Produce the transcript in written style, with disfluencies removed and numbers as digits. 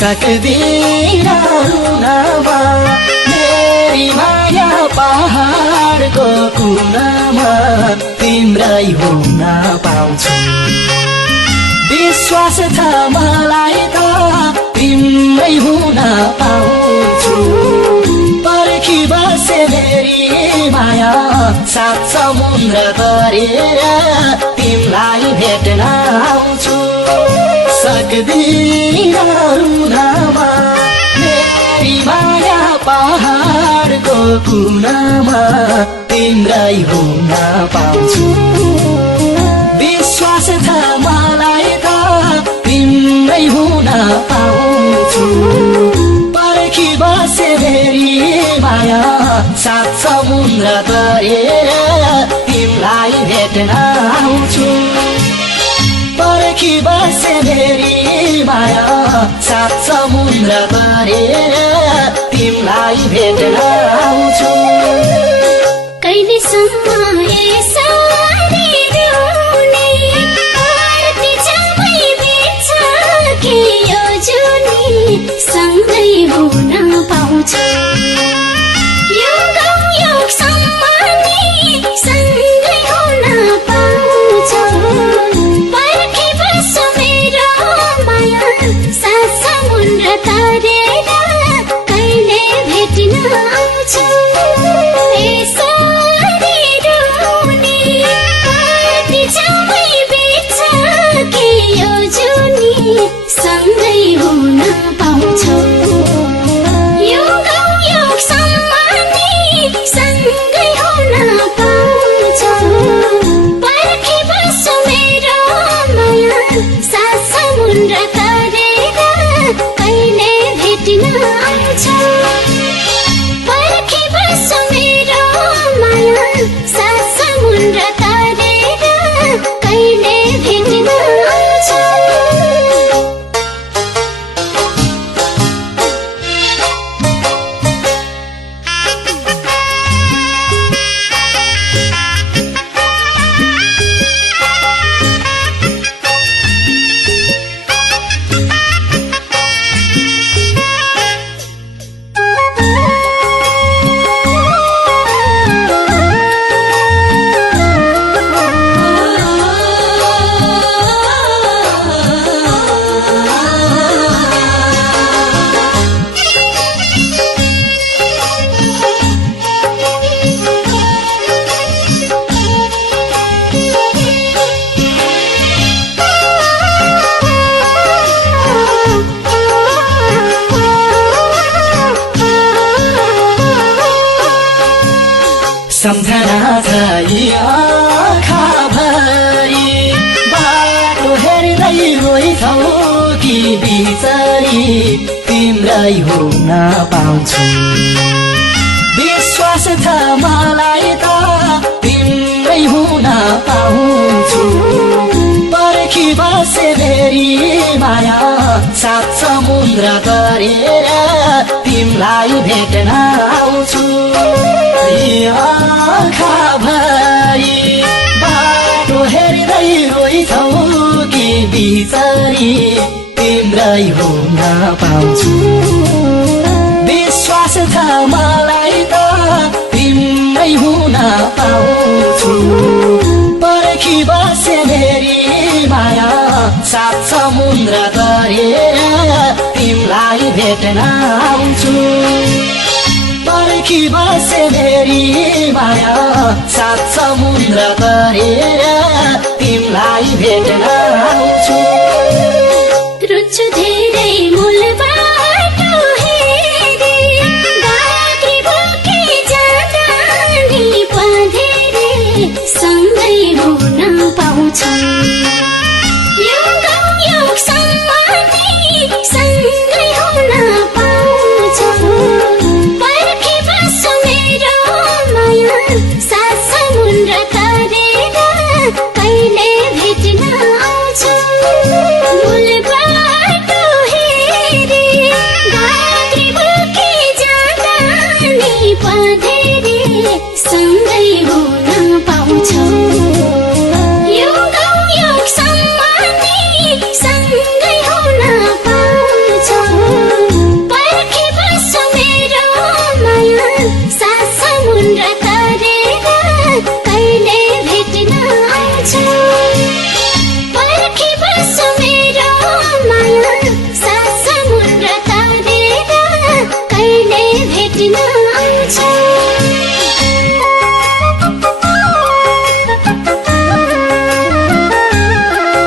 सक्दिन रुनमा मेरी माया पहाडको कुनामा तिम्रै हुन पाउँछु विश्वास छ मलाई त तिम्रै हुन पाउँछु पर्खी बसे मेरी माया सात समुद्र तरेर तिमीलाई भेट्न आउँछु सक्दिन रुनमा मेरी माया पहाडको कुनामा तिम्रै हुन पाउँछु विश्वास छ मलाई त तिम्रै हुन पाउँछु पर्खी बसे मेरी माया सात समुद्र तरेर तिमीलाई भेट्न आउँछु पर्खी बसे मेरी माया सात समुद्र तरेर तिमीलाई भेट्न आउँछु कहिलेसम्म यसरी रुने आरती जम्मै बित्छ कि यो जुनी सँगै हुन पाउँछु युगसम्म नि सँगै हुन पाउँछु पर्खी बस्छु मेरो माया सात समुद्र तरेर कहिले भेट्न आउँछु सँगै हुन पाउँछौ युगसम्म नि सँगै हुन पाउँछौ पर्खी बस्छु मेरो माया सात समुद्र तरेर कहिले भेट्न आउँछौ पर्खी बस्छु मेरो माया सात समुद्र तरेर कहिले भेट्न आउँछौ सम्झना छ यी आँखाभरि बाटो हेर्दै रोइछौ कि बिचरी तिम्रै हुन पाउँछु विश्वास छ मलाई त तिम्रै हुन पाउँछु पर्खी बसे मेरी माया सात समुद्र तरेर तिमीलाई भेट्न आउँछु आँखाभरि बाटो हेर्दै रोइछौ कि बिचरी तिम्रै हुन पाउँछु विश्वास छ मलाई त तिम्रै हुन पाउँछु पर्खी बसे मेरी माया सात समुद्र तरेर तिमीलाई भेट्न आउँछु पर्खी बसे मेरी माया सात समुद्र तरेर तिमीलाई भेट्न आउँछु रुच्छु धेरै मूल बाटो हेरी गाडी बोकी जाँदा नि पँधेरी सँगै हुन पाउँछौ युगसम्म नि सँगै हुन पाउँछौ पर्खी बस्छु मेरो माया सात समुद्र तरेर कहिले भेट्न आउँछु मूल बाटो हेरी गाडी बोकी जाँदा नि पँधेरी सँगै हुन पाउँछौ युगसम्म भेट्न